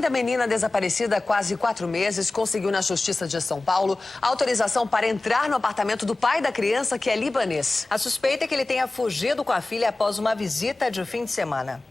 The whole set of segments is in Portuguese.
mãe da menina desaparecida há quase 4 meses conseguiu na Justiça de São Paulo autorização para entrar no apartamento do pai da criança, que é libanês. A suspeita é que ele tenha fugido com a filha após uma visita de fim de semana.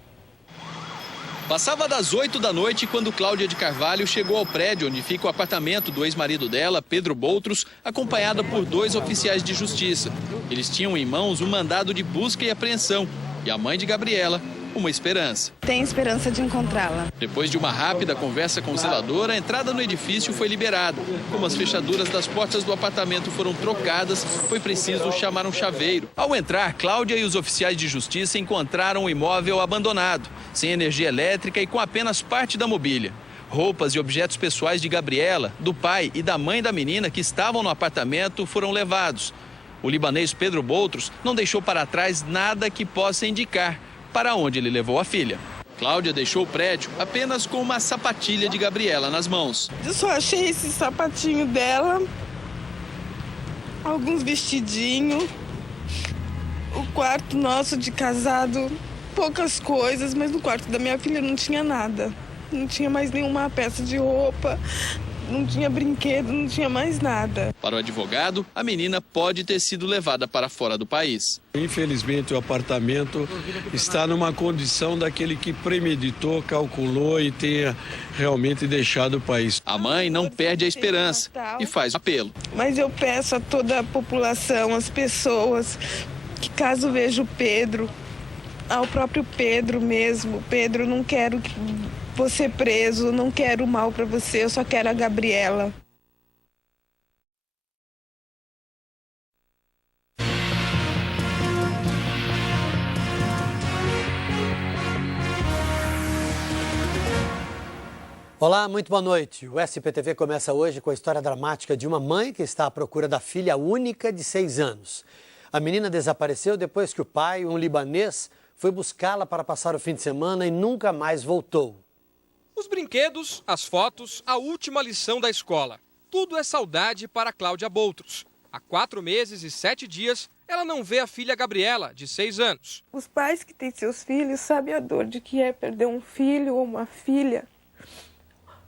Passava das 8 da noite quando Cláudia de Carvalho chegou ao prédio onde fica o apartamento do ex-marido dela, Pedro Boutros, acompanhada por 2 oficiais de justiça. Eles tinham em mãos um mandado de busca e apreensão e a mãe de Gabriela, uma esperança. Tem esperança de encontrá-la. Depois de uma rápida conversa com o zelador, a entrada no edifício foi liberada. Como as fechaduras das portas do apartamento foram trocadas, foi preciso chamar um chaveiro. Ao entrar, Cláudia e os oficiais de justiça encontraram o imóvel abandonado, sem energia elétrica e com apenas parte da mobília. Roupas e objetos pessoais de Gabriela, do pai e da mãe da menina que estavam no apartamento foram levados. O libanês Pedro Boutros não deixou para trás nada que possa indicar para onde ele levou a filha. Cláudia deixou o prédio apenas com uma sapatilha de Gabriela nas mãos. Eu só achei esse sapatinho dela, alguns vestidinhos, o quarto nosso de casado, poucas coisas, mas no quarto da minha filha não tinha nada. Não tinha mais nenhuma peça de roupa, não tinha brinquedo, não tinha mais nada. Para o advogado, a menina pode ter sido levada para fora do país. Infelizmente, o apartamento está numa condição daquele que premeditou, calculou e tenha realmente deixado o país. A mãe não perde a esperança e faz apelo. Mas eu peço a toda a população, as pessoas, que caso veja o Pedro, ao próprio Pedro mesmo, Pedro, não quero você preso, não quero mal para você, eu só quero a Gabriela. Olá, muito boa noite. O SPTV começa hoje com a história dramática de uma mãe que está à procura da filha única de 6 anos. A menina desapareceu depois que o pai, um libanês, foi buscá-la para passar o fim de semana e nunca mais voltou. Os brinquedos, as fotos, a última lição da escola. Tudo é saudade para Cláudia Boutros. Há 4 meses e 7 dias, ela não vê a filha Gabriela, de 6 anos. Os pais que têm seus filhos sabem a dor de que é perder um filho ou uma filha.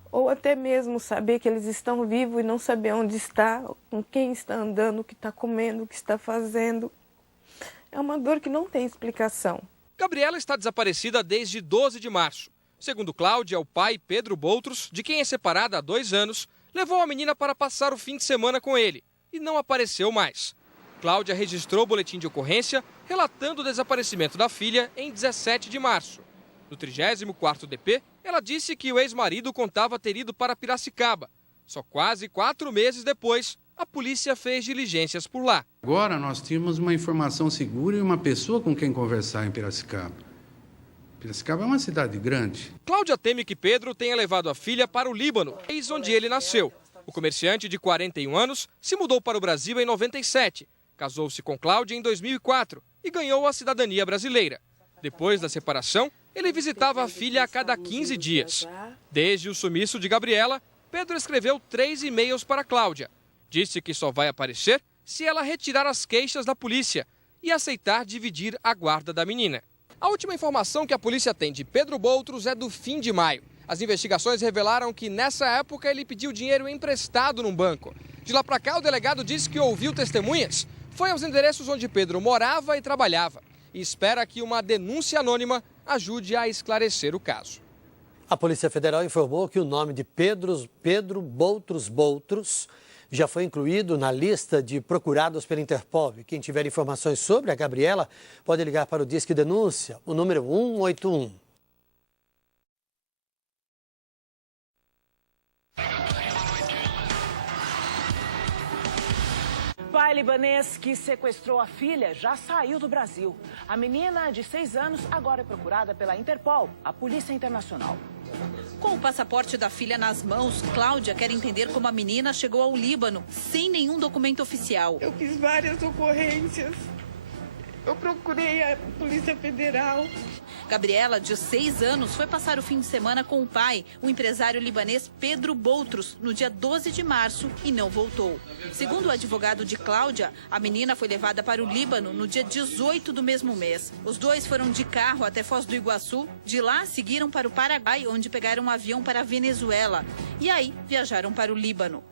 Ou até mesmo saber que eles estão vivos e não saber onde está, com quem está andando, o que está comendo, o que está fazendo. É uma dor que não tem explicação. Gabriela está desaparecida desde 12 de março. Segundo Cláudia, o pai, Pedro Boutros, de quem é separada há 2 anos, levou a menina para passar o fim de semana com ele e não apareceu mais. Cláudia registrou o boletim de ocorrência relatando o desaparecimento da filha em 17 de março. No 34º DP, ela disse que o ex-marido contava ter ido para Piracicaba. Só quase 4 meses depois, a polícia fez diligências por lá. Agora nós tínhamos uma informação segura e uma pessoa com quem conversar em Piracicaba. Piracicaba é uma cidade grande. Cláudia teme que Pedro tenha levado a filha para o Líbano, país onde ele nasceu. O comerciante de 41 anos se mudou para o Brasil em 97, casou-se com Cláudia em 2004 e ganhou a cidadania brasileira. Depois da separação, ele visitava a filha a cada 15 dias. Desde o sumiço de Gabriela, Pedro escreveu 3 e-mails para Cláudia. Disse que só vai aparecer se ela retirar as queixas da polícia e aceitar dividir a guarda da menina. A última informação que a polícia tem de Pedro Boutros é do fim de maio. As investigações revelaram que nessa época ele pediu dinheiro emprestado num banco. De lá para cá, o delegado disse que ouviu testemunhas, foi aos endereços onde Pedro morava e trabalhava e espera que uma denúncia anônima ajude a esclarecer o caso. A Polícia Federal informou que o nome de Pedro Boutros já foi incluído na lista de procurados pela Interpol. E quem tiver informações sobre a Gabriela pode ligar para o Disque Denúncia, o número 181. Pai libanês que sequestrou a filha já saiu do Brasil. A menina de 6 anos agora é procurada pela Interpol, a Polícia Internacional. Com o passaporte da filha nas mãos, Cláudia quer entender como a menina chegou ao Líbano sem nenhum documento oficial. Eu fiz várias ocorrências Eu procurei a Polícia Federal. Gabriela, de 6 anos, foi passar o fim de semana com o pai, o empresário libanês Pedro Boutros, no dia 12 de março e não voltou. Segundo o advogado de Cláudia, a menina foi levada para o Líbano no dia 18 do mesmo mês. Os dois foram de carro até Foz do Iguaçu, de lá seguiram para o Paraguai, onde pegaram um avião para a Venezuela e aí viajaram para o Líbano.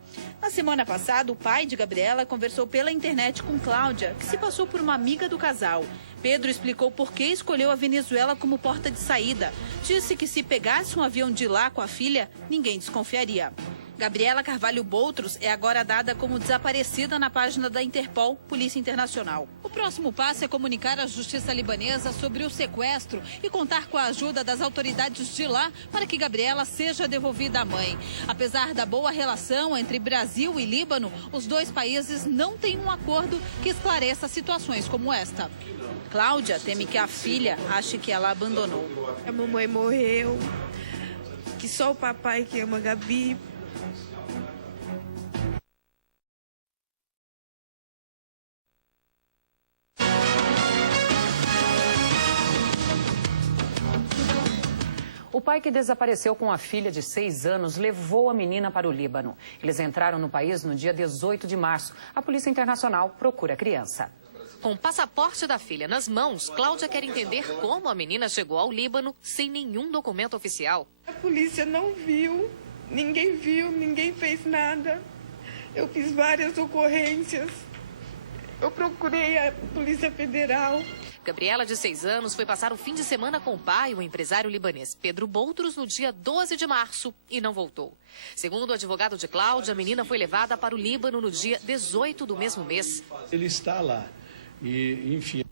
Na semana passada, o pai de Gabriela conversou pela internet com Cláudia, que se passou por uma amiga do casal. Pedro explicou por que escolheu a Venezuela como porta de saída. Disse que se pegasse um avião de lá com a filha, ninguém desconfiaria. Gabriela Carvalho Boutros é agora dada como desaparecida na página da Interpol, Polícia Internacional. O próximo passo é comunicar à justiça libanesa sobre o sequestro e contar com a ajuda das autoridades de lá para que Gabriela seja devolvida à mãe. Apesar da boa relação entre Brasil e Líbano, os dois países não têm um acordo que esclareça situações como esta. Cláudia teme que a filha ache que ela abandonou. A mamãe morreu, que só o papai que ama a Gabi. O pai que desapareceu com a filha de 6 anos levou a menina para o Líbano. Eles entraram no país no dia 18 de março. A Polícia Internacional procura a criança. Com o passaporte da filha nas mãos, Cláudia quer entender como a menina chegou ao Líbano sem nenhum documento oficial. A polícia não viu, ninguém fez nada. Eu fiz várias ocorrências. Eu procurei a Polícia Federal. Gabriela, de 6 anos, foi passar o fim de semana com o pai, o empresário libanês Pedro Boutros, no dia 12 de março e não voltou. Segundo o advogado de Cláudia, a menina foi levada para o Líbano no dia 18 do mesmo mês. Ele está lá e, enfim...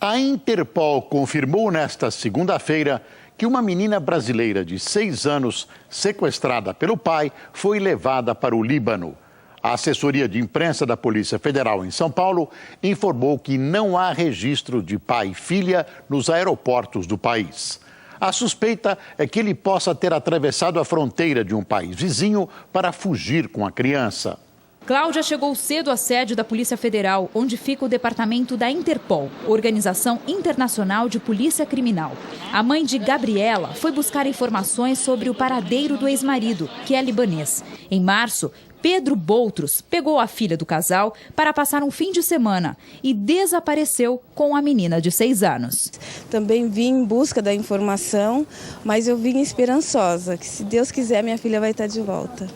A Interpol confirmou nesta segunda-feira que uma menina brasileira de 6 anos, sequestrada pelo pai, foi levada para o Líbano. A assessoria de imprensa da Polícia Federal em São Paulo informou que não há registro de pai e filha nos aeroportos do país. A suspeita é que ele possa ter atravessado a fronteira de um país vizinho para fugir com a criança. Cláudia chegou cedo à sede da Polícia Federal, onde fica o departamento da Interpol, Organização Internacional de Polícia Criminal. A mãe de Gabriela foi buscar informações sobre o paradeiro do ex-marido, que é libanês. Em março, Pedro Boutros pegou a filha do casal para passar um fim de semana e desapareceu com a menina de 6 anos. Também vim em busca da informação, mas eu vim esperançosa, que se Deus quiser minha filha vai estar de volta.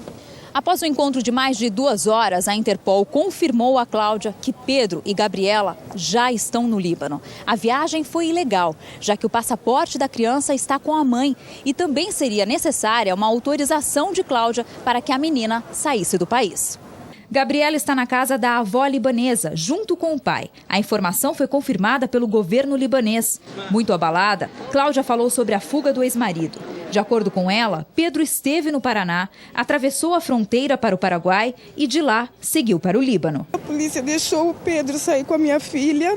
Após o encontro de mais de 2 horas, a Interpol confirmou a Cláudia que Pedro e Gabriela já estão no Líbano. A viagem foi ilegal, já que o passaporte da criança está com a mãe e também seria necessária uma autorização de Cláudia para que a menina saísse do país. Gabriela está na casa da avó libanesa, junto com o pai. A informação foi confirmada pelo governo libanês. Muito abalada, Cláudia falou sobre a fuga do ex-marido. De acordo com ela, Pedro esteve no Paraná, atravessou a fronteira para o Paraguai e de lá seguiu para o Líbano. A polícia deixou o Pedro sair com a minha filha.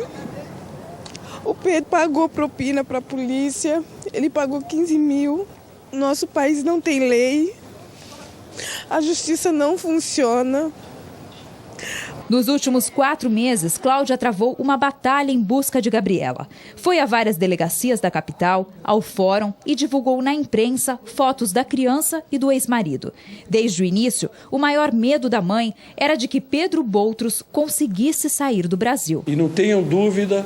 O Pedro pagou propina para a polícia, ele pagou 15 mil. Nosso país não tem lei, a justiça não funciona. Nos últimos 4 meses, Cláudia travou uma batalha em busca de Gabriela. Foi a várias delegacias da capital, ao fórum e divulgou na imprensa fotos da criança e do ex-marido. Desde o início, o maior medo da mãe era de que Pedro Boutros conseguisse sair do Brasil. E não tenham dúvida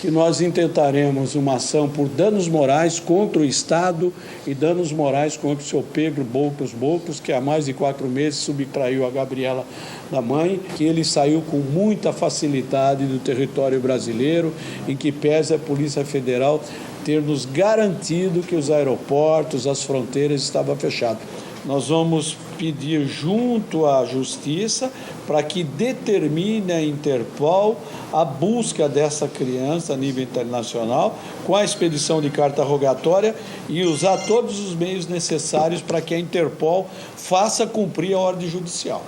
que nós intentaremos uma ação por danos morais contra o Estado e danos morais contra o seu Pedro Boutros, que há mais de 4 meses subtraiu a Gabriela da mãe, que ele saiu com muita facilidade do território brasileiro, em que pese a Polícia Federal ter nos garantido que os aeroportos, as fronteiras estavam fechadas. Nós vamos pedir junto à Justiça para que determine a Interpol a busca dessa criança a nível internacional, com a expedição de carta rogatória e usar todos os meios necessários para que a Interpol faça cumprir a ordem judicial.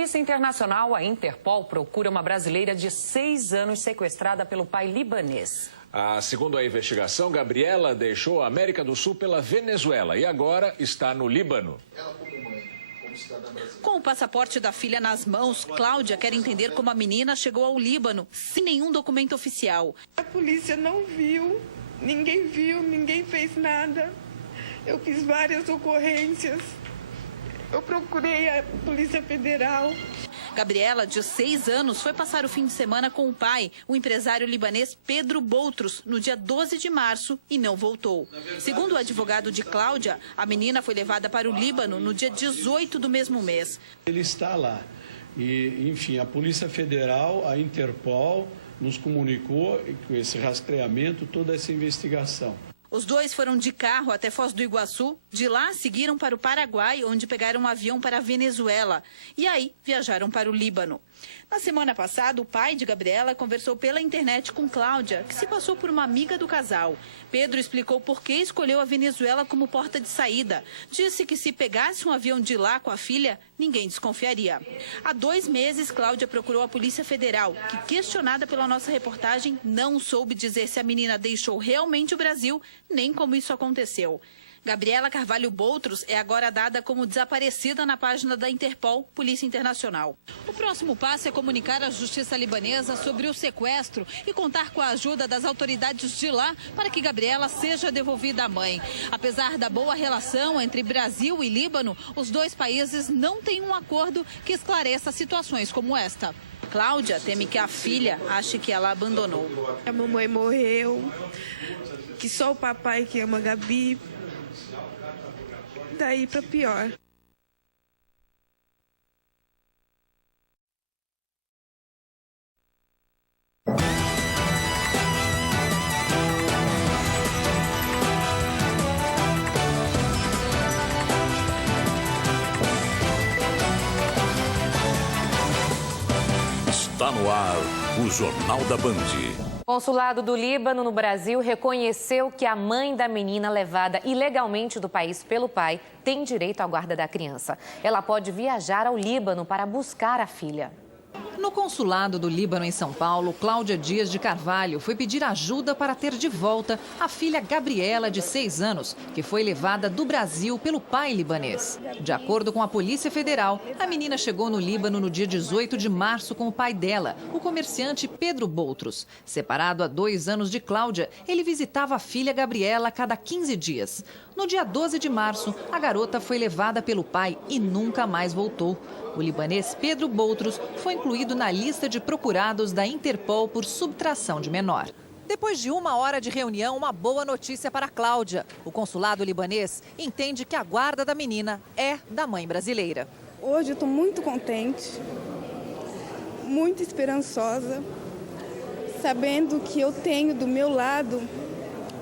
Polícia Internacional, a Interpol, procura uma brasileira de 6 anos sequestrada pelo pai libanês. Segundo a investigação, Gabriela deixou a América do Sul pela Venezuela e agora está no Líbano. Com o passaporte da filha nas mãos, Cláudia quer entender como a menina chegou ao Líbano sem nenhum documento oficial. A polícia não viu, ninguém fez nada. Eu fiz várias ocorrências. Eu procurei a Polícia Federal. Gabriela, de 6 anos, foi passar o fim de semana com o pai, o empresário libanês Pedro Boutros, no dia 12 de março e não voltou. Segundo o advogado de Cláudia, a menina foi levada para o Líbano no dia 18 do mesmo mês. Ele está lá e, enfim, a Polícia Federal, a Interpol, nos comunicou com esse rastreamento, toda essa investigação. Os dois foram de carro até Foz do Iguaçu, de lá seguiram para o Paraguai, onde pegaram um avião para a Venezuela e aí viajaram para o Líbano. Na semana passada, o pai de Gabriela conversou pela internet com Cláudia, que se passou por uma amiga do casal. Pedro explicou por que escolheu a Venezuela como porta de saída. Disse que se pegasse um avião de lá com a filha, ninguém desconfiaria. Há 2 meses, Cláudia procurou a Polícia Federal, que, questionada pela nossa reportagem, não soube dizer se a menina deixou realmente o Brasil, nem como isso aconteceu. Gabriela Carvalho Boutros é agora dada como desaparecida na página da Interpol, Polícia Internacional. O próximo passo é comunicar à justiça libanesa sobre o sequestro e contar com a ajuda das autoridades de lá para que Gabriela seja devolvida à mãe. Apesar da boa relação entre Brasil e Líbano, os 2 países não têm um acordo que esclareça situações como esta. Cláudia teme que a filha ache que ela abandonou. A mamãe morreu, que só o papai que ama a Gabi. Daí para pior. Está no ar o Jornal da Band. O consulado do Líbano no Brasil reconheceu que a mãe da menina levada ilegalmente do país pelo pai tem direito à guarda da criança. Ela pode viajar ao Líbano para buscar a filha. No consulado do Líbano em São Paulo, Cláudia Dias de Carvalho foi pedir ajuda para ter de volta a filha Gabriela, de 6 anos, que foi levada do Brasil pelo pai libanês. De acordo com a Polícia Federal, a menina chegou no Líbano no dia 18 de março com o pai dela, o comerciante Pedro Boutros. Separado há 2 anos de Cláudia, ele visitava a filha Gabriela a cada 15 dias. No dia 12 de março, a garota foi levada pelo pai e nunca mais voltou. O libanês Pedro Boutros foi incluído na lista de procurados da Interpol por subtração de menor. Depois de 1 hora de reunião, uma boa notícia para Cláudia. O consulado libanês entende que a guarda da menina é da mãe brasileira. Hoje eu estou muito contente, muito esperançosa, sabendo que eu tenho do meu lado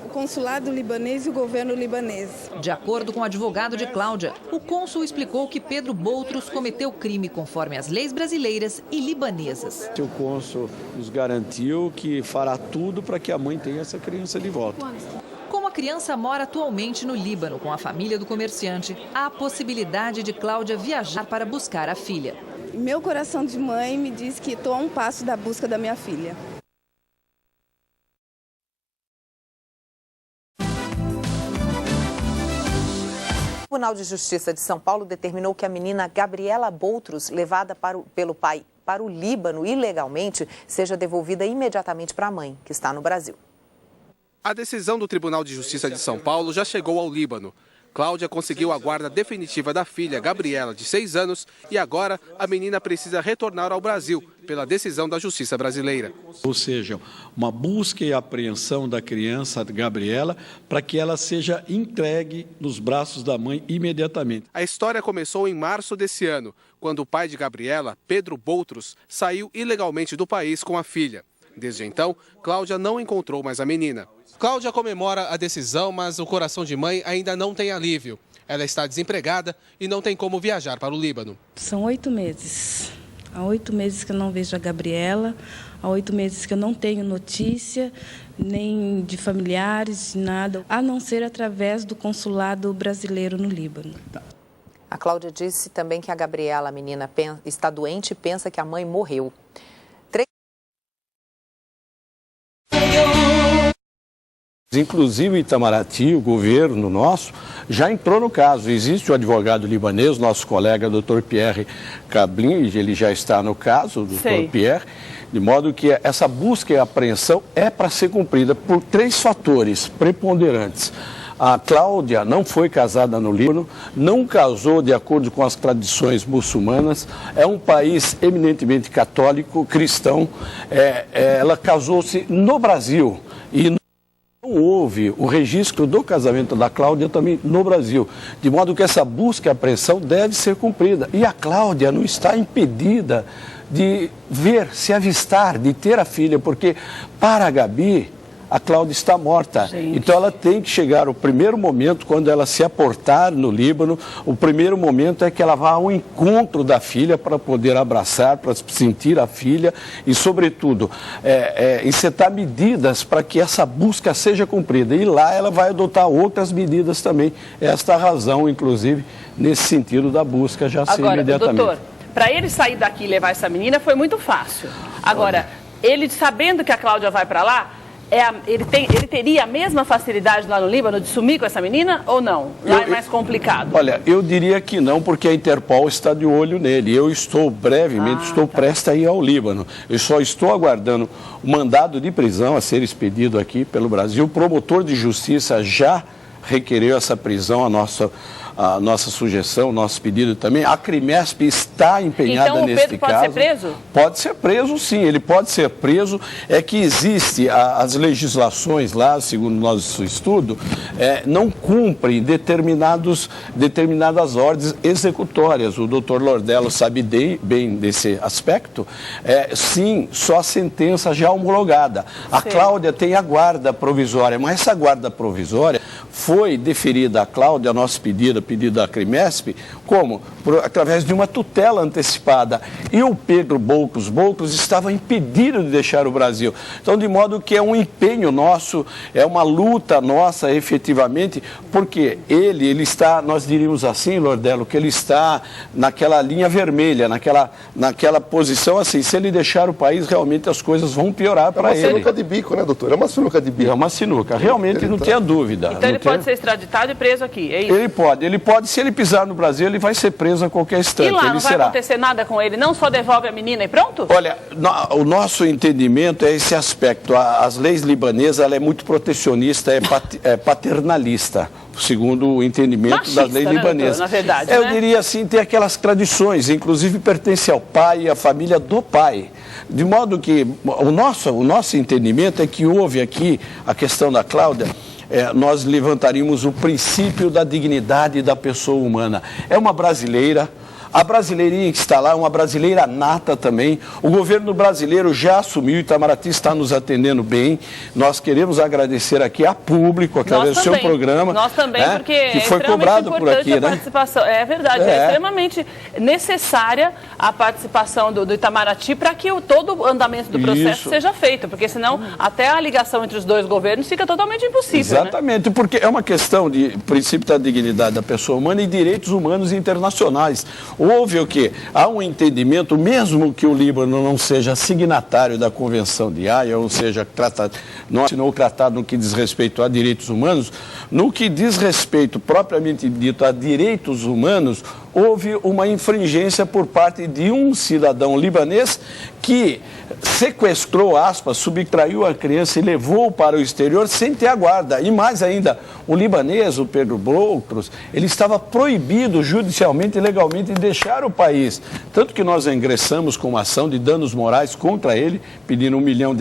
o consulado libanês e o governo libanês. De acordo com o advogado de Cláudia, o cônsul explicou que Pedro Boutros cometeu crime conforme as leis brasileiras e libanesas. O cônsul nos garantiu que fará tudo para que a mãe tenha essa criança de volta. Como a criança mora atualmente no Líbano com a família do comerciante, há a possibilidade de Cláudia viajar para buscar a filha. Meu coração de mãe me diz que estou a um passo da busca da minha filha. O Tribunal de Justiça de São Paulo determinou que a menina Gabriela Boutros, levada pelo pai para o Líbano ilegalmente, seja devolvida imediatamente para a mãe, que está no Brasil. A decisão do Tribunal de Justiça de São Paulo já chegou ao Líbano. Cláudia conseguiu a guarda definitiva da filha, Gabriela, de 6 anos, e agora a menina precisa retornar ao Brasil, pela decisão da Justiça brasileira. Ou seja, uma busca e apreensão da criança, Gabriela, para que ela seja entregue nos braços da mãe imediatamente. A história começou em março desse ano, quando o pai de Gabriela, Pedro Boutros, saiu ilegalmente do país com a filha. Desde então, Cláudia não encontrou mais a menina. Cláudia comemora a decisão, mas o coração de mãe ainda não tem alívio. Ela está desempregada e não tem como viajar para o Líbano. São 8 meses. Há 8 meses que eu não vejo a Gabriela, há 8 meses que eu não tenho notícia, nem de familiares, nada, a não ser através do consulado brasileiro no Líbano. A Cláudia disse também que a Gabriela, a menina, está doente e pensa que a mãe morreu. Inclusive, Itamaraty, o governo nosso, já entrou no caso. Existe o advogado libanês, nosso colega, Dr. Pierre Cablin, ele já está no caso, Dr. Pierre, de modo que essa busca e apreensão é para ser cumprida por 3 fatores preponderantes. A Cláudia não foi casada no Líbano, não casou de acordo com as tradições muçulmanas, é um país eminentemente católico, cristão, ela casou-se no Brasil e não houve o registro do casamento da Cláudia também no Brasil, de modo que essa busca e apreensão deve ser cumprida. E a Cláudia não está impedida de ver, se avistar, de ter a filha, porque para a Gabi, a Cláudia está morta. Gente. Então ela tem que chegar, o primeiro momento, quando ela se aportar no Líbano, o primeiro momento é que ela vá ao encontro da filha para poder abraçar, para sentir a filha e, sobretudo, encetar medidas para que essa busca seja cumprida. E lá ela vai adotar outras medidas também. Esta razão, inclusive, nesse sentido da busca já ser imediatamente. Doutor, para ele sair daqui e levar essa menina foi muito fácil. Agora, ele sabendo que a Cláudia vai para lá, ele teria a mesma facilidade lá no Líbano de sumir com essa menina ou não? Lá é mais complicado. Olha, eu diria que não, porque a Interpol está de olho nele. Eu estou prestes a ir ao Líbano. Eu só estou aguardando o mandado de prisão a ser expedido aqui pelo Brasil. O promotor de justiça já requereu essa prisão, a nossa sugestão, o nosso pedido também. A Crimesp está empenhada neste caso. Então o Pedro pode ser preso? Pode ser preso, sim, ele pode ser preso. É que existe as legislações lá, segundo o nosso estudo, não cumprem determinadas ordens executórias. O doutor Lordello sabe bem desse aspecto. Sim, só a sentença já homologada. A Cláudia tem a guarda provisória, mas essa guarda provisória foi deferida à Cláudia, a nosso pedido da Crimesp, como? Através de uma tutela antecipada. E o Pedro Boutros estava impedido de deixar o Brasil. Então, de modo que é um empenho nosso, é uma luta nossa, efetivamente, porque ele está, nós diríamos assim, Lordello, que ele está naquela linha vermelha, naquela posição assim, se ele deixar o país, realmente as coisas vão piorar para ele. É uma sinuca de bico, né, doutor? É uma sinuca de bico. É uma sinuca, realmente não tenha dúvida. Então ele pode ser extraditado e preso aqui, é isso? Ele pode, se ele pisar no Brasil, ele vai ser preso a qualquer instante. E lá não vai acontecer nada com ele, não só devolve a menina e pronto? Olha, o nosso entendimento é esse aspecto. As leis libanesas, ela é muito protecionista, é paternalista, segundo o entendimento machista, das leis libanesas. Na verdade, eu diria assim, tem aquelas tradições, inclusive pertence ao pai e à família do pai. De modo que o nosso entendimento é que houve aqui a questão da Cláudia. Nós levantaríamos o princípio da dignidade da pessoa humana. É uma brasileira, a brasileirinha que está lá é uma brasileira nata também. O governo brasileiro já assumiu, Itamaraty está nos atendendo bem. Nós queremos agradecer aqui a público, através do seu programa. Nós também, porque que foi cobrado por aqui, a participação. É verdade, é extremamente necessária a participação do Itamaraty para que todo o andamento do processo seja feito, porque senão até a ligação entre os dois governos fica totalmente impossível. Exatamente, porque é uma questão de princípio da dignidade da pessoa humana e direitos humanos internacionais. Houve o quê? Há um entendimento, mesmo que o Líbano não seja signatário da Convenção de Haia, ou seja, não assinou o tratado no que diz respeito a direitos humanos, no que diz respeito, propriamente dito, a direitos humanos, houve uma infringência por parte de um cidadão libanês que sequestrou, subtraiu a criança e levou para o exterior sem ter a guarda. E mais ainda, o libanês, o Pedro Boutros, ele estava proibido judicialmente e legalmente de deixar o país. Tanto que nós ingressamos com uma ação de danos morais contra ele, pedindo R$1 milhão.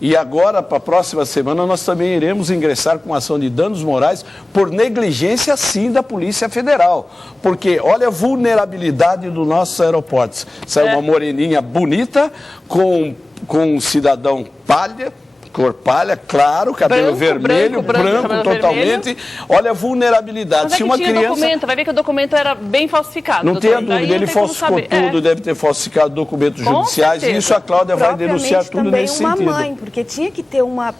E agora, para a próxima semana, nós também iremos ingressar com uma ação de danos morais por negligência, sim, da Polícia Federal. Porque, olha a vulnerabilidade dos nossos aeroportos. Saiu uma moreninha bonita, com um cidadão cor palha, claro, cabelo vermelho, branco totalmente. Vermelho. Olha a vulnerabilidade. Mas se uma criança... documento, vai ver que o documento era bem falsificado. Não tenha dúvida, ele falsificou tudo, deve ter falsificado documentos judiciais, e isso a Cláudia vai denunciar tudo nesse sentido. Também uma mãe, porque tinha que ter uma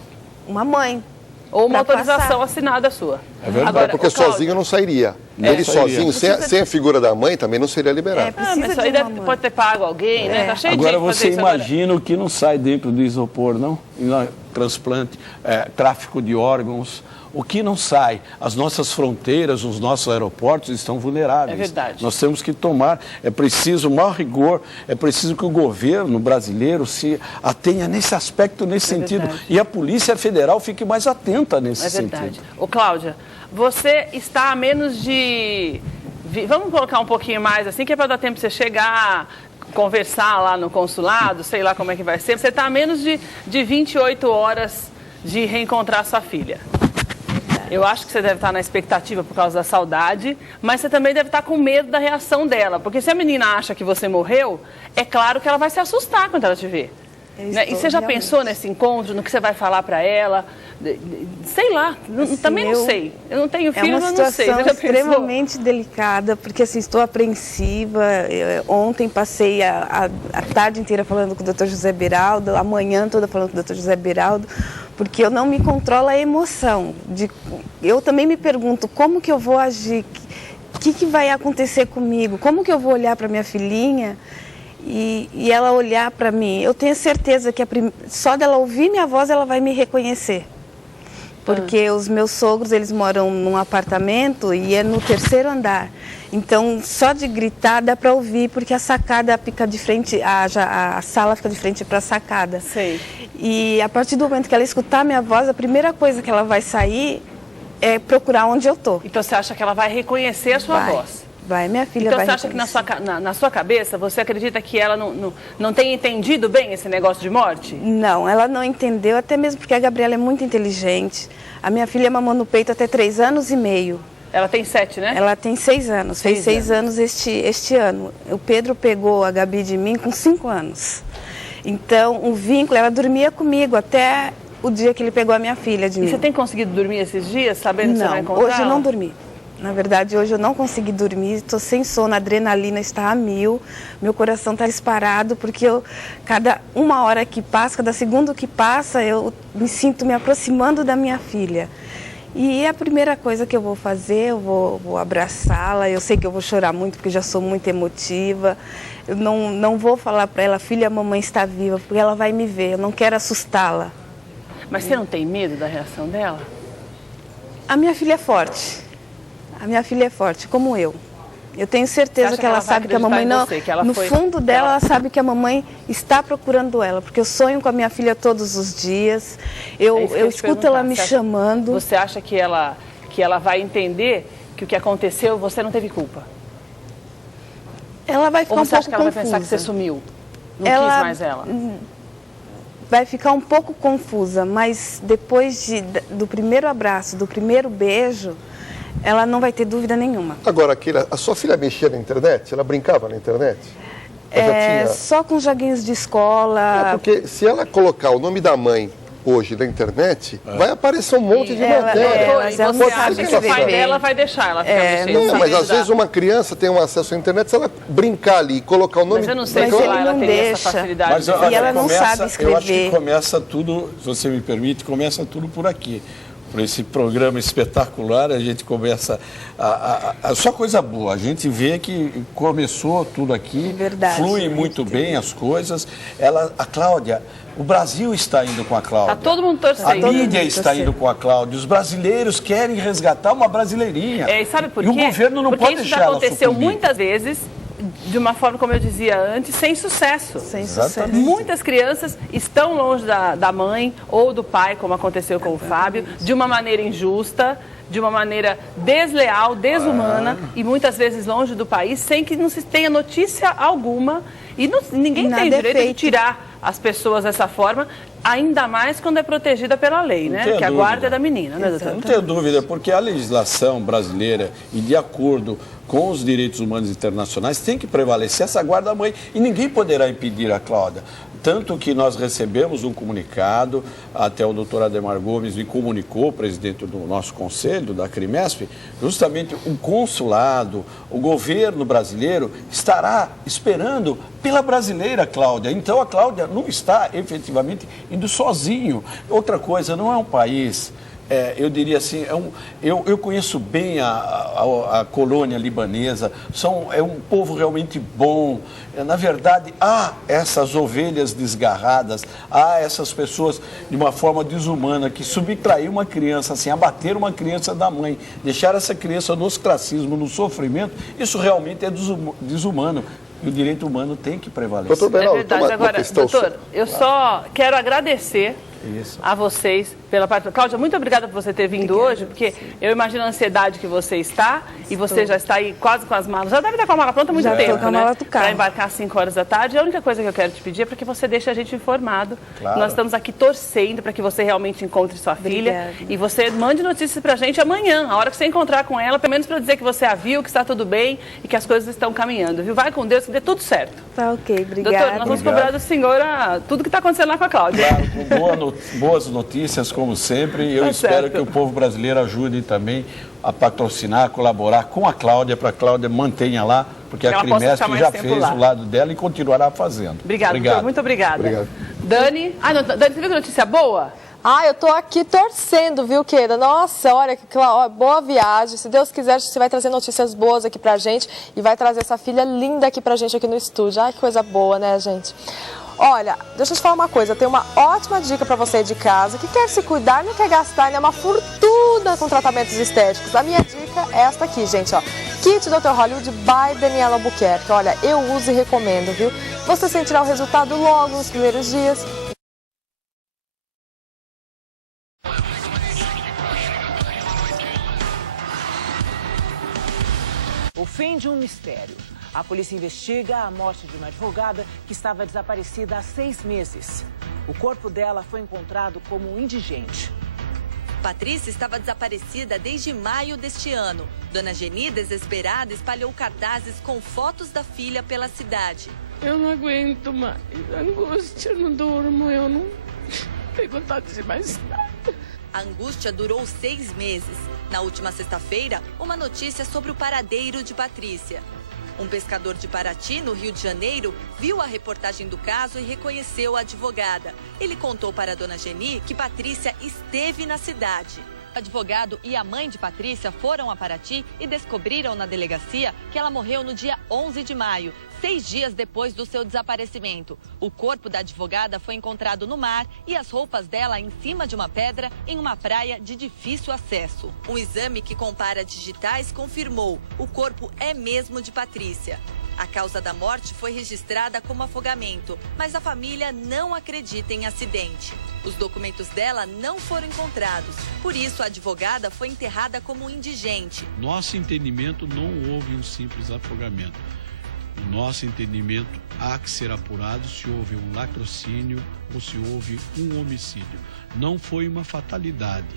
mãe. Ou uma autorização assinada sua. É verdade, porque Cláudia, sozinha não sairia. Ele sozinho, sem a figura da mãe, também não seria liberado. Mas isso aí pode ter pago alguém, né? Tá cheio de gente Agora você fazer imagina o que não sai dentro do isopor, não? Transplante, tráfico de órgãos. O que não sai? As nossas fronteiras, os nossos aeroportos estão vulneráveis. É verdade. Nós temos que tomar, é preciso maior rigor, é preciso que o governo brasileiro se atenha nesse aspecto, nesse sentido. Verdade. E a Polícia Federal fique mais atenta nesse sentido. É verdade. Ô, Cláudia, você está a menos de... Vamos colocar um pouquinho mais assim, que é para dar tempo de você chegar, conversar lá no consulado, sei lá como é que vai ser. Você está a menos de 28 horas de reencontrar sua filha. Eu acho que você deve estar na expectativa por causa da saudade, mas você também deve estar com medo da reação dela. Porque se a menina acha que você morreu, é claro que ela vai se assustar quando ela te ver. Né? E você já pensou nesse encontro, no que você vai falar para ela? Sei lá, assim, também não sei. Eu não tenho filho, mas não sei. É uma situação extremamente delicada, porque assim, estou apreensiva. Ontem passei a tarde inteira falando com o Dr. José Beraldo, a manhã toda falando com o Dr. José Beraldo, porque eu não me controlo a emoção. Eu também me pergunto como que eu vou agir, o que vai acontecer comigo, como que eu vou olhar para minha filhinha e ela olhar para mim. Eu tenho certeza que só dela ouvir minha voz ela vai me reconhecer. Porque os meus sogros, eles moram num apartamento e é no 3º andar. Então, só de gritar dá para ouvir, porque a sacada fica de frente, a sala fica de frente para a sacada. Sei. E a partir do momento que ela escutar minha voz, a primeira coisa que ela vai sair é procurar onde eu tô. Então, você acha que ela vai reconhecer a sua voz? Vai, minha filha então, vai. Então, você acha que na sua cabeça, você acredita que ela não tenha entendido bem esse negócio de morte? Não, ela não entendeu, até mesmo porque a Gabriela é muito inteligente. A minha filha mamou no peito até 3 anos e meio. Ela tem 7, né? Ela tem 6 anos, fez 6 anos este ano. O Pedro pegou a Gabi de mim com 5 anos. Então, o vínculo, ela dormia comigo até o dia que ele pegou a minha filha de mim. E você tem conseguido dormir esses dias, sabendo que você vai encontrar? Não, hoje eu não dormi. Na verdade, hoje eu não consegui dormir, estou sem sono, a adrenalina está a 1000, meu coração está disparado, porque cada 1 hora que passa, cada segundo que passa, eu me sinto me aproximando da minha filha. E a primeira coisa que eu vou fazer, eu vou abraçá-la, eu sei que eu vou chorar muito, porque já sou muito emotiva. Eu não vou falar para ela, filha, a mamãe está viva, porque ela vai me ver, eu não quero assustá-la. Mas você não tem medo da reação dela? A minha filha é forte. A minha filha é forte, como eu. Eu tenho certeza que ela sabe que a mamãe não... No fundo dela, ela sabe que a mamãe está procurando ela, porque eu sonho com a minha filha todos os dias. Eu escuto ela me chamando. Você acha que ela vai entender que o que aconteceu, você não teve culpa? Ela vai ficar um pouco confusa. Ou você acha que ela vai pensar que você sumiu? Não quis mais ela? Vai ficar um pouco confusa, mas depois do primeiro abraço, do primeiro beijo, ela não vai ter dúvida nenhuma. Agora, a sua filha mexia na internet? Ela brincava na internet? Só com joguinhos de escola. Porque se ela colocar o nome da mãe hoje na internet, vai aparecer um monte de matéria. Você acha que o pai dela vai deixar ela ficar mexendo? Não, mas às vezes uma criança tem um acesso à internet, se ela brincar ali e colocar o nome... Mas eu não sei se ela teria essa facilidade. Mas, e ela não sabe escrever. Eu acho que começa tudo, se você me permite, começa tudo por aqui. Por esse programa espetacular, a gente começa só coisa boa. A gente vê que começou tudo aqui, flui muito bem as coisas. A Cláudia, o Brasil está indo com a Cláudia. Está todo mundo torcendo. A mídia está indo com a Cláudia. Os brasileiros querem resgatar uma brasileirinha. E sabe por quê? E o governo não pode deixar ela sucumbir. Porque isso já aconteceu muitas vezes, de uma forma, como eu dizia antes, sem sucesso. Sem sucesso. Muitas crianças estão longe da mãe ou do pai, como aconteceu com o Fábio, de uma maneira injusta, de uma maneira desleal, desumana, e muitas vezes longe do país, sem que não se tenha notícia alguma. E ninguém tem direito de tirar as pessoas dessa forma, ainda mais quando é protegida pela lei, né? Que a guarda é da menina, né, doutora? Não tenho dúvida, porque a legislação brasileira, e de acordo com os direitos humanos internacionais, tem que prevalecer essa guarda-mãe. E ninguém poderá impedir a Cláudia. Tanto que nós recebemos um comunicado, até o doutor Ademar Gomes me comunicou, presidente do nosso conselho, da Crimesp, justamente o consulado, o governo brasileiro estará esperando pela brasileira Cláudia. Então a Cláudia não está efetivamente indo sozinho. Outra coisa, não é um país eu diria assim, eu conheço bem a colônia libanesa, é um povo realmente bom. Na verdade, há essas ovelhas desgarradas, há essas pessoas de uma forma desumana que subtrair uma criança, assim, abater uma criança da mãe, deixar essa criança no ostracismo, no sofrimento, isso realmente é desumano. E o direito humano tem que prevalecer. Doutor Beraldo, é verdade. Agora, doutor, eu só quero agradecer a vocês pela parte. Cláudia, muito obrigada por você ter vindo hoje, porque eu imagino a ansiedade que você está, e você já está aí quase com as malas. Já deve estar com a mala pronta há muito tempo, né? Para embarcar às 5 horas da tarde. E a única coisa que eu quero te pedir é para que você deixe a gente informado. Claro. Nós estamos aqui torcendo para que você realmente encontre sua filha. E você mande notícias para a gente amanhã, a hora que você encontrar com ela, pelo menos para dizer que você a viu, que está tudo bem e que as coisas estão caminhando, viu? Vai com Deus, que dê tudo certo. Tá ok, obrigada. Doutor, nós vamos cobrar do senhor tudo que está acontecendo lá com a Cláudia. Claro, com boas notícias, como sempre. Eu espero que o povo brasileiro ajude também a patrocinar, colaborar com a Cláudia, para a Cláudia mantenha lá, porque a Crimesc já fez o lado dela e continuará fazendo. Obrigado. Doutor, muito obrigada. Obrigado. Dani, Dani, você viu que notícia boa? Eu tô aqui torcendo, viu, querida? Nossa, olha, boa viagem. Se Deus quiser, você vai trazer notícias boas aqui pra gente e vai trazer essa filha linda aqui pra gente aqui no estúdio. Ai, que coisa boa, né, gente? Olha, deixa eu te falar uma coisa, eu tenho uma ótima dica para você de casa que quer se cuidar, não quer gastar uma fortuna com tratamentos estéticos. A minha dica é esta aqui, gente, ó. Kit Dr. Hollywood by Daniela Albuquerque. Olha, eu uso e recomendo, viu? Você sentirá o resultado logo nos primeiros dias. O fim de um mistério. A polícia investiga a morte de uma advogada que estava desaparecida há 6 meses. O corpo dela foi encontrado como indigente. Patrícia estava desaparecida desde maio deste ano. Dona Geni, desesperada, espalhou cartazes com fotos da filha pela cidade. Eu não aguento mais. Angústia, não durmo, eu não tenho vontade de mais nada. A angústia durou 6 meses. Na última sexta-feira, uma notícia sobre o paradeiro de Patrícia. Um pescador de Paraty, no Rio de Janeiro, viu a reportagem do caso e reconheceu a advogada. Ele contou para a dona Geni que Patrícia esteve na cidade. O advogado e a mãe de Patrícia foram a Paraty e descobriram na delegacia que ela morreu no dia 11 de maio, 6 dias depois do seu desaparecimento. O corpo da advogada foi encontrado no mar e as roupas dela em cima de uma pedra em uma praia de difícil acesso. Um exame que compara digitais confirmou: o corpo é mesmo de Patrícia. A causa da morte foi registrada como afogamento, mas a família não acredita em acidente. Os documentos dela não foram encontrados, por isso a advogada foi enterrada como indigente. Nosso entendimento, não houve um simples afogamento. No nosso entendimento, há que ser apurado se houve um latrocínio ou se houve um homicídio. Não foi uma fatalidade.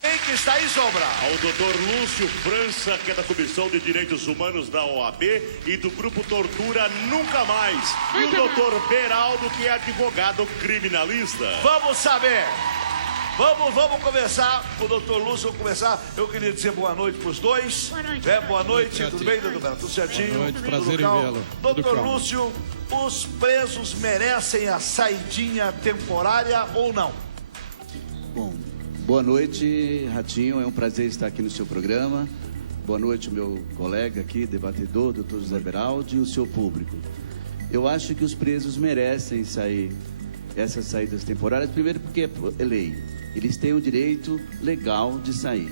Quem que está aí, Sombra? Ao doutor Lúcio França, que é da Comissão de Direitos Humanos da OAB e do Grupo Tortura Nunca Mais. E o doutor Beraldo, que é advogado criminalista. Vamos saber. Vamos começar. O doutor Lúcio, vamos começar. Eu queria dizer boa noite para os dois. Boa noite. Boa noite. Tudo bem, doutor Beraldo? Tudo certinho? Boa noite, prazer em vê-lo. Doutor Lúcio, os presos merecem a saidinha temporária ou não? Bom, boa noite, Ratinho. É um prazer estar aqui no seu programa. Boa noite, meu colega aqui, debatedor, doutor José Beraldo, e o seu público. Eu acho que os presos merecem sair, essas saídas temporárias, primeiro porque é lei. Eles têm o direito legal de sair.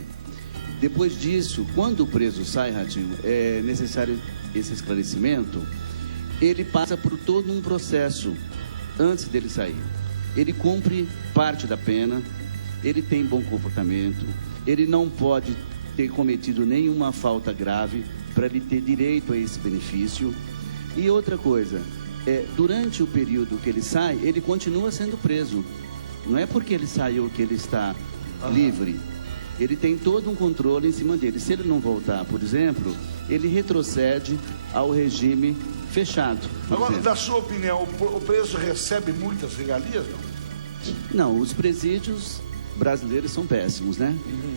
Depois disso, quando o preso sai, Ratinho, é necessário esse esclarecimento, ele passa por todo um processo antes dele sair. Ele cumpre parte da pena, ele tem bom comportamento, ele não pode ter cometido nenhuma falta grave para ele ter direito a esse benefício. E outra coisa, durante o período que ele sai, ele continua sendo preso. Não é porque ele saiu que ele está livre. Ele tem todo um controle em cima dele. Se ele não voltar, por exemplo, ele retrocede ao regime fechado. Agora, da sua opinião, o preso recebe muitas regalias, não? Não, os presídios brasileiros são péssimos, né?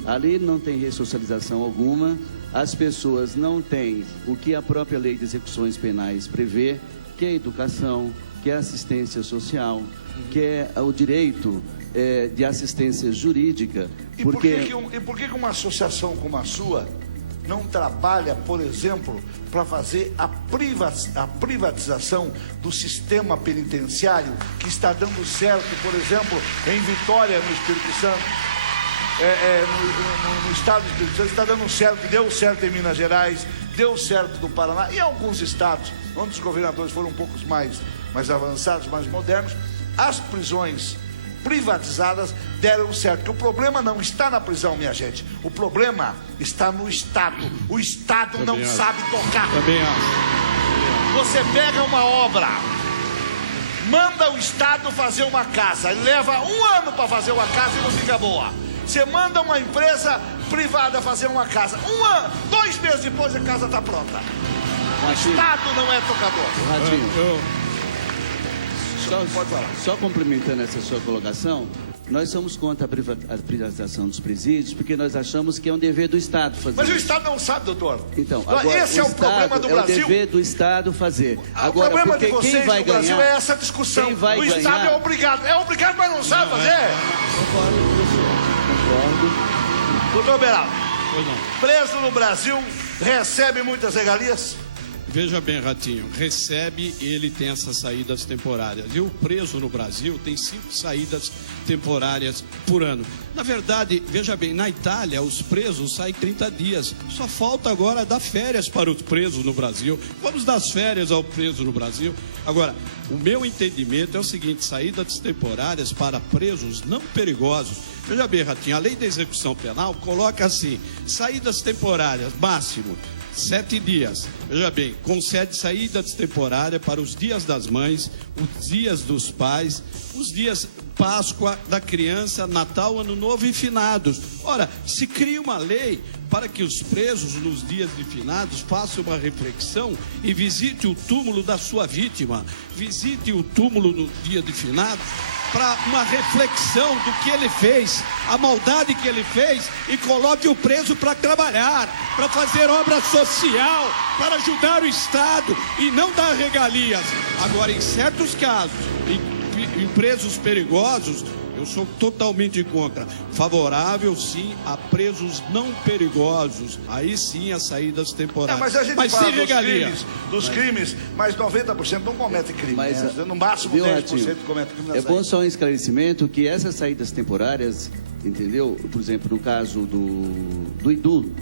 Ali não tem ressocialização alguma, as pessoas não têm o que a própria lei de execuções penais prevê, que é educação, que é a assistência social, que é o direito de assistência jurídica. E por que uma associação como a sua não trabalha, por exemplo, para fazer a privatização do sistema penitenciário que está dando certo, por exemplo, em Vitória, no Espírito Santo, no estado do Espírito Santo, está dando certo, deu certo em Minas Gerais, deu certo no Paraná, e em alguns estados, onde os governadores foram um pouco mais avançados, mais modernos, as prisões privatizadas deram certo. Que o problema não está na prisão, minha gente. O problema está no Estado. O Estado não sabe tocar. Também acho. Você pega uma obra, manda o Estado fazer uma casa, ele leva 1 ano para fazer uma casa e não fica boa. Você manda uma empresa privada fazer uma casa, 1 ano, 2 meses depois a casa está pronta. O Estado não é tocador. Ratinho, só complementando essa sua colocação, nós somos contra a privatização dos presídios, porque nós achamos que é um dever do Estado fazer. Mas o Estado não sabe, doutor. Então, agora, esse é o problema do Brasil. É o dever do Estado fazer. Agora, o problema de vocês no Brasil é essa discussão. O Estado é obrigado. É obrigado, mas não sabe fazer. Concordo com você. Concordo. Doutor Beraldo, preso no Brasil recebe muitas regalias? Veja bem, Ratinho, recebe e ele tem essas saídas temporárias. E o preso no Brasil tem 5 saídas temporárias por ano. Na verdade, veja bem, na Itália os presos saem 30 dias. Só falta agora dar férias para os presos no Brasil. Vamos dar as férias ao preso no Brasil. Agora, o meu entendimento é o seguinte: saídas temporárias para presos não perigosos. Veja bem, Ratinho, a lei da execução penal coloca assim: saídas temporárias, máximo 7 dias. Veja bem, concede saídas temporárias para os dias das mães, os dias dos pais, os dias Páscoa da criança, Natal, Ano Novo e finados. Ora, se cria uma lei para que os presos nos dias de finados façam uma reflexão e visite o túmulo da sua vítima, visite o túmulo no dia de finados, para uma reflexão do que ele fez, a maldade que ele fez, e coloque o preso para trabalhar, para fazer obra social, para ajudar o Estado e não dar regalias. Agora, em certos casos, em presos perigosos, eu sou totalmente contra. Favorável, sim, a presos não perigosos. Aí sim, as saídas temporárias. Mas a gente fala dos crimes, mas 90% não comete crime. Mas, no máximo 10% comete crime. É bom só um esclarecimento que essas saídas temporárias, entendeu? Por exemplo, no caso do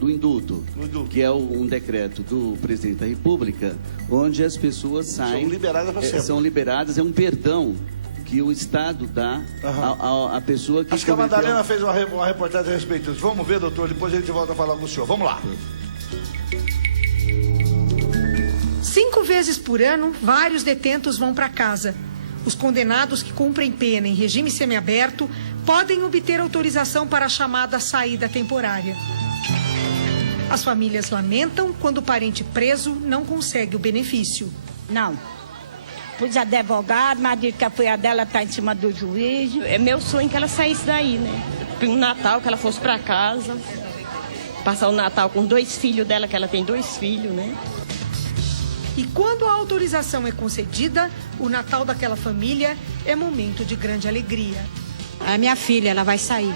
indulto, que é um decreto do presidente da República, onde as pessoas saem... São liberadas para sempre. São liberadas, é um perdão que o Estado dá à pessoa que... Acho que a Madalena fez uma reportagem a respeito disso. Vamos ver, doutor, depois a gente volta a falar com o senhor. Vamos lá. 5 vezes por ano, vários detentos vão para casa. Os condenados que cumprem pena em regime semiaberto podem obter autorização para a chamada saída temporária. As famílias lamentam quando o parente preso não consegue o benefício. Não. Pus advogado, mas diz que a filha dela está em cima do juiz. É meu sonho que ela saísse daí, né? No Natal, que ela fosse para casa. Passar o Natal com 2 filhos dela, que ela tem 2 filhos, né? E quando a autorização é concedida, o Natal daquela família é momento de grande alegria. A minha filha, ela vai sair.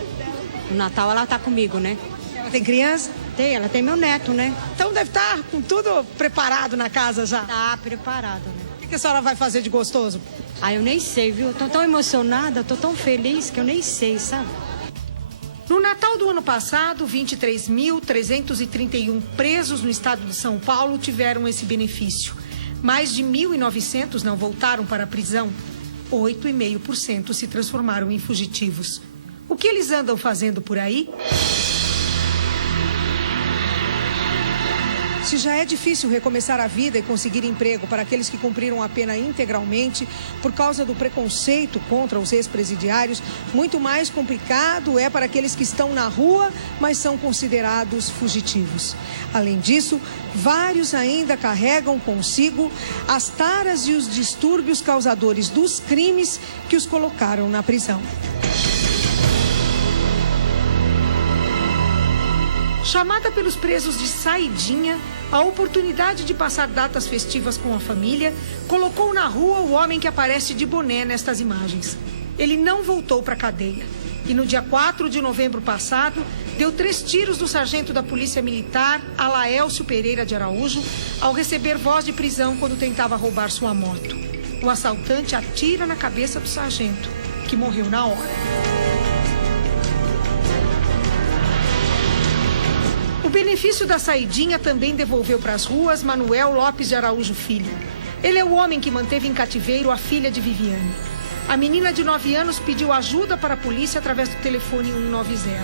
No Natal ela está comigo, né? Ela tem criança? Tem, ela tem meu neto, né? Então deve estar com tudo preparado na casa já? Tá preparado, né? O que a senhora vai fazer de gostoso? Ah, eu nem sei, viu? Tô tão emocionada, tô tão feliz que eu nem sei, sabe? No Natal do ano passado, 23.331 presos no estado de São Paulo tiveram esse benefício. Mais de 1.900 não voltaram para a prisão. 8,5% se transformaram em fugitivos. O que eles andam fazendo por aí? Se já é difícil recomeçar a vida e conseguir emprego para aqueles que cumpriram a pena integralmente por causa do preconceito contra os ex-presidiários, muito mais complicado é para aqueles que estão na rua, mas são considerados fugitivos. Além disso, vários ainda carregam consigo as taras e os distúrbios causadores dos crimes que os colocaram na prisão. Chamada pelos presos de saidinha, A oportunidade de passar datas festivas com a família colocou na rua o homem que aparece de boné nestas imagens. Ele não voltou para a cadeia. E no dia 4 de novembro passado, deu 3 tiros no sargento da Polícia Militar, Alaelcio Pereira de Araújo, ao receber voz de prisão quando tentava roubar sua moto. O assaltante atira na cabeça do sargento, que morreu na hora. O benefício da saidinha também devolveu para as ruas Manuel Lopes de Araújo Filho. Ele é o homem que manteve em cativeiro a filha de Viviane. A menina de 9 anos pediu ajuda para a polícia através do telefone 190.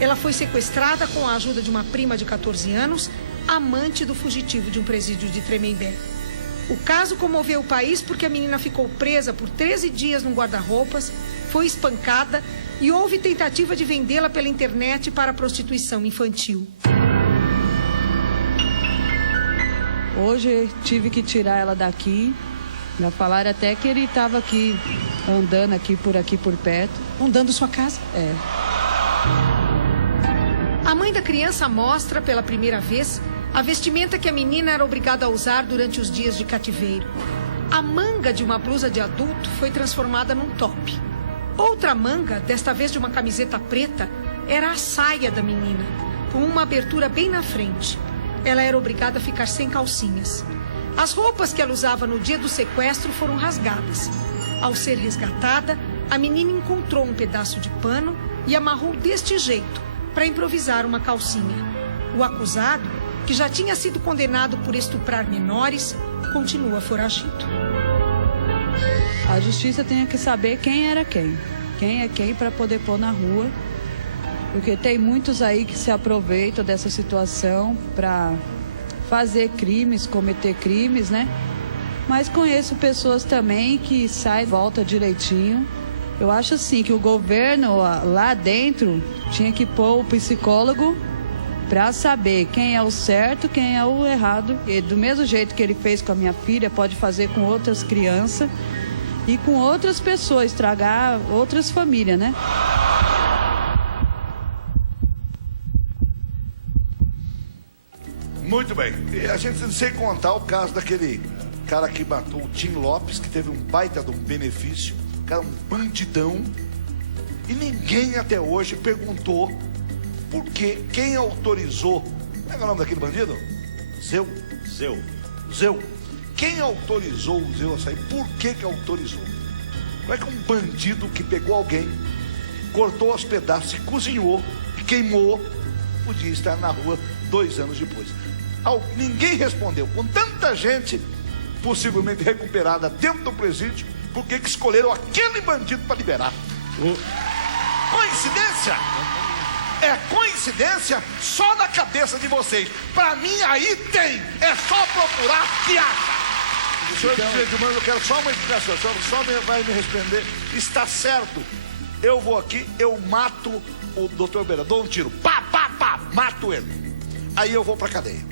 Ela foi sequestrada com a ajuda de uma prima de 14 anos, amante do fugitivo de um presídio de Tremembé. O caso comoveu o país porque a menina ficou presa por 13 dias num guarda-roupas, foi espancada e houve tentativa de vendê-la pela internet para prostituição infantil. Hoje tive que tirar ela daqui. Já falaram até que ele estava aqui, andando aqui por perto. Andando sua casa? É. A mãe da criança mostra pela primeira vez a vestimenta que a menina era obrigada a usar durante os dias de cativeiro. A manga de uma blusa de adulto foi transformada num top. Outra manga, desta vez de uma camiseta preta, era a saia da menina, com uma abertura bem na frente. Ela era obrigada a ficar sem calcinhas. As roupas que ela usava no dia do sequestro foram rasgadas. Ao ser resgatada, a menina encontrou um pedaço de pano e amarrou deste jeito, para improvisar uma calcinha. O acusado, que já tinha sido condenado por estuprar menores, continua foragido. A justiça tinha que saber quem era quem. Quem é quem para poder pôr na rua. Porque tem muitos aí que se aproveitam dessa situação para fazer crimes, cometer crimes, né? Mas conheço pessoas também que saem e voltam direitinho. Eu acho assim que o governo lá dentro tinha que pôr o psicólogo para saber quem é o certo, quem é o errado. E do mesmo jeito que ele fez com a minha filha, pode fazer com outras crianças e com outras pessoas, estragar outras famílias, né? Muito bem. E a gente sem contar o caso daquele cara que matou o Tim Lopes, que teve um baita de um benefício, o cara um bandidão, e ninguém até hoje perguntou por que, quem autorizou. Como é que é o nome daquele bandido? Zeu. Quem autorizou o Zeu a sair? Por que autorizou? Como é que um bandido que pegou alguém, cortou aos pedaços, cozinhou, queimou, podia estar na rua 2 anos depois? Ninguém respondeu. Com tanta gente possivelmente recuperada dentro do presídio, por que escolheram aquele bandido para liberar? Coincidência? É coincidência só na cabeça de vocês. Para mim aí tem. É só procurar que acha. Senhor Direito Humano, eu quero só uma explicação. Só vai me responder. Está certo. Eu vou aqui, eu mato o doutor Beira. Dou um tiro. Pá, mato ele. Aí eu vou para cadeia.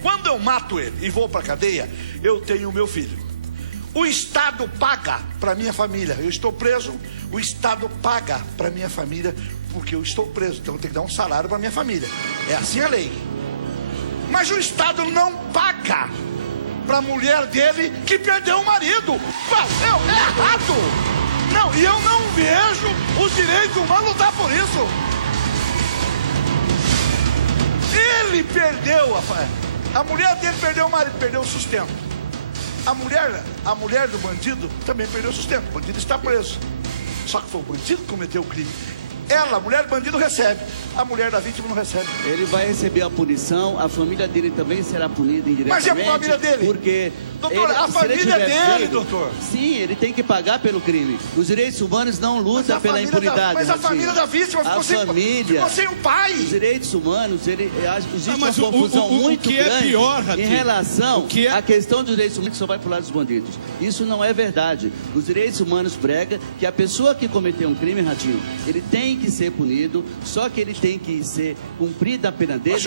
Quando eu mato ele e vou para cadeia, eu tenho o meu filho. O Estado paga para minha família. Eu estou preso, o Estado paga para minha família porque eu estou preso. Então eu tenho que dar um salário para minha família. É assim a lei. Mas o Estado não paga para a mulher dele que perdeu o marido. É errado. Não, e eu não vejo os direitos humanos lutar por isso. Ele perdeu a mulher dele perdeu o marido, perdeu o sustento. A mulher do bandido também perdeu o sustento. O bandido está preso. Só que foi o bandido que cometeu o crime. Ela, a mulher do bandido, recebe. A mulher da vítima não recebe. Ele vai receber a punição, a família dele também será punida indiretamente. Mas é a família dele? Porque... Doutor, a família dele, doutor. Sim, ele tem que pagar pelo crime. Os direitos humanos não lutam pela impunidade. Mas a família da vítima ficou sem o pai. Os direitos humanos, existe uma confusão muito grande em relação à questão dos direitos humanos que só vai pro lado dos bandidos. Isso não é verdade. Os direitos humanos pregam que a pessoa que cometeu um crime, Ratinho, ele tem que ser punido, só que ele tem que ser cumprida a pena dele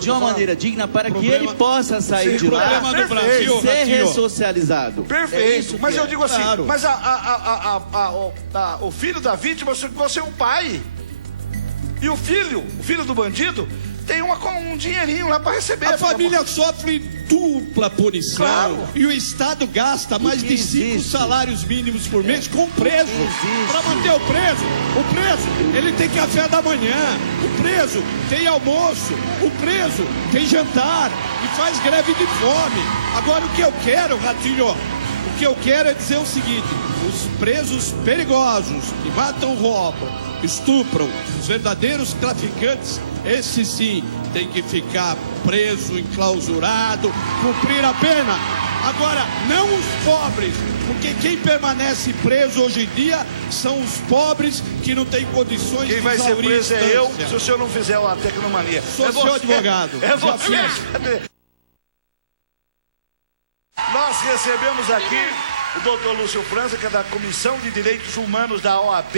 de uma maneira digna para que ele possa sair de lá e ser ressocializado. Perfeito, mas eu digo assim, claro. Mas o filho da vítima, você é o pai. E o filho do bandido, tem um dinheirinho lá para receber. A família sofre dupla punição. Claro. E o Estado gasta mais de 5 salários mínimos por mês com o preso. Para manter o preso. O preso, ele tem café da manhã. O preso tem almoço. O preso tem jantar. E faz greve de fome. Agora, o que eu quero, Ratinho, o que eu quero é dizer o seguinte: os presos perigosos que matam, roubam, estupram, os verdadeiros traficantes, esses sim tem que ficar preso, enclausurado, cumprir a pena. Agora, não os pobres, porque quem permanece preso hoje em dia são os pobres que não têm condições de Quem vai ser preso é eu, se o senhor não fizer uma tecnomania. Sou seu advogado. É Já você. fiz. Nós recebemos aqui o doutor Lúcio França, que é da Comissão de Direitos Humanos da OAB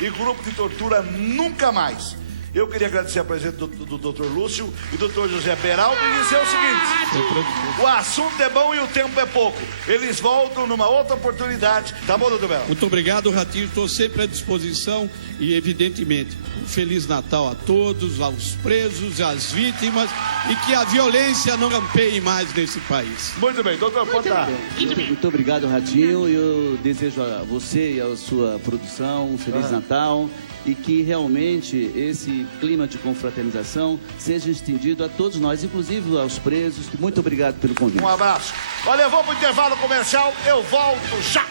e Grupo de Tortura Nunca Mais. Eu queria agradecer a presença do doutor Lúcio e do doutor José Beraldo e dizer o seguinte: o assunto é bom e o tempo é pouco. Eles voltam numa outra oportunidade. Tá bom, doutor Beraldo? Muito obrigado, Ratinho. Estou sempre à disposição e, evidentemente, um Feliz Natal a todos, aos presos, às vítimas e que a violência não campeie mais nesse país. Muito bem, doutor, pode dar. Muito obrigado, Ratinho. Eu desejo a você e a sua produção um Feliz Natal e que realmente esse clima de confraternização seja estendido a todos nós, inclusive aos presos. Muito obrigado pelo convite. Um abraço. Olha, eu vou para o intervalo comercial, eu volto já.